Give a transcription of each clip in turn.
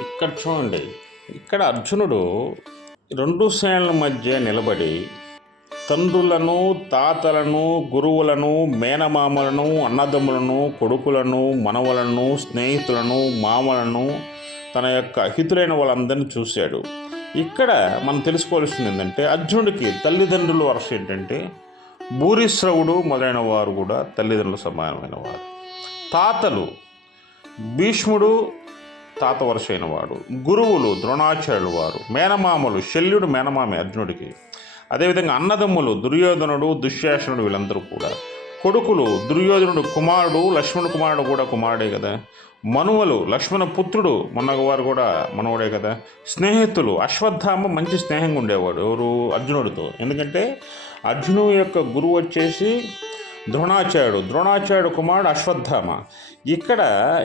ఇక్కడ చూడండి. ఇక్కడ అర్జునుడు రెండు శ్రేణుల మధ్య నిలబడి తండ్రులను తాతలను గురువులను మేనమామలను అన్నదమ్ములను కొడుకులను మనవలను స్నేహితులను మామలను తన యొక్క హితులైన వాళ్ళందరినీ చూశాడు. ఇక్కడ మనం తెలుసుకోవాల్సింది ఏంటంటే అర్జునుడికి తల్లిదండ్రుల వరుస ఏంటంటే భూరిశ్రవుడు మొదలైన వారు కూడా తల్లిదండ్రులు సమానమైన వారు తాతలు భీష్ముడు తాత వరుసైన వాడు. గురువులు ద్రోణాచార్యులు వారు. మేనమామలు శల్యుడు మేనమామే అర్జునుడికి. అదేవిధంగా అన్నదమ్ములు దుర్యోధనుడు దుశ్శాసనుడు వీళ్ళందరూ కూడా. కొడుకులు దుర్యోధనుడు కుమారుడు లక్ష్మణ కుమారుడు కూడా కుమారుడే కదా. మనువలు లక్ష్మణ పుత్రుడు మొన్నవారు కూడా మనవడే కదా. స్నేహితులు అశ్వత్థామ మంచి స్నేహంగా ఉండేవాడు ఎవరు? అర్జునుడితో. ఎందుకంటే అర్జునుడు యొక్క గురువు వచ్చేసి ద్రోణాచార్యుడు. ద్రోణాచార్యుడు కుమారుడు అశ్వత్థామ. ఇక్కడ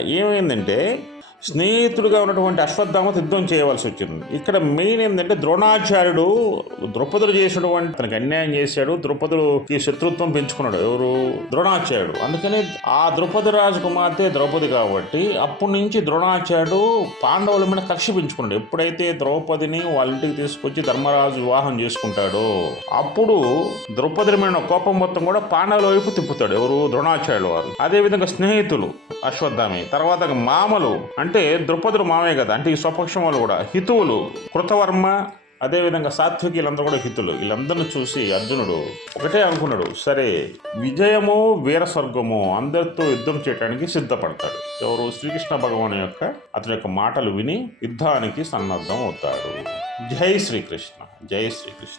ఏమైందంటే స్నేహితుడిగా ఉన్నటువంటి అశ్వత్థామతో యుద్ధం చేయవలసి వచ్చింది. ఇక్కడ మెయిన్ ఏంటంటే ద్రోణాచార్యుడు ద్రౌపదుడు చేసినటువంటి తనకి అన్యాయం చేశాడు. ద్రౌపదుడికి శత్రుత్వం పెంచుకున్నాడు. ఎవరు? ద్రోణాచార్యుడు. అందుకని ఆ ద్రౌపది రాజకుమార్తె ద్రౌపది కాబట్టి అప్పటి నుంచి ద్రోణాచార్యుడు పాండవుల మీద కక్ష పెంచుకున్నాడు. ఎప్పుడైతే ద్రౌపదిని వాళ్ళ ఇంటికి తీసుకొచ్చి ధర్మరాజు వివాహం చేసుకుంటాడో అప్పుడు ద్రౌపది మీద కోపం మొత్తం కూడా పాండవుల వైపు తిప్పుతాడు. ఎవరు? ద్రోణాచార్యుడు వారు. అదేవిధంగా స్నేహితులు అశ్వత్థామి తర్వాత మామలు. అంటే అంటే ద్రుపదుడు మామయ్య కదా అంటే ఈ స్వపక్షం వాళ్ళు కూడా. హితువులు కృతవర్మ అదేవిధంగా సాత్వికి వీళ్ళందరూ కూడా హితులు. వీళ్ళందరిని చూసి అర్జునుడు ఒకటే అనుకున్నాడు సరే విజయము వీర స్వర్గము అందరితో యుద్ధం చేయడానికి సిద్ధపడతాడు. ఎవరు? శ్రీకృష్ణ భగవాన్ యొక్క అతని యొక్క మాటలు విని యుద్ధానికి సన్నద్ధం అవుతాడు జై శ్రీకృష్ణ జై శ్రీకృష్ణ.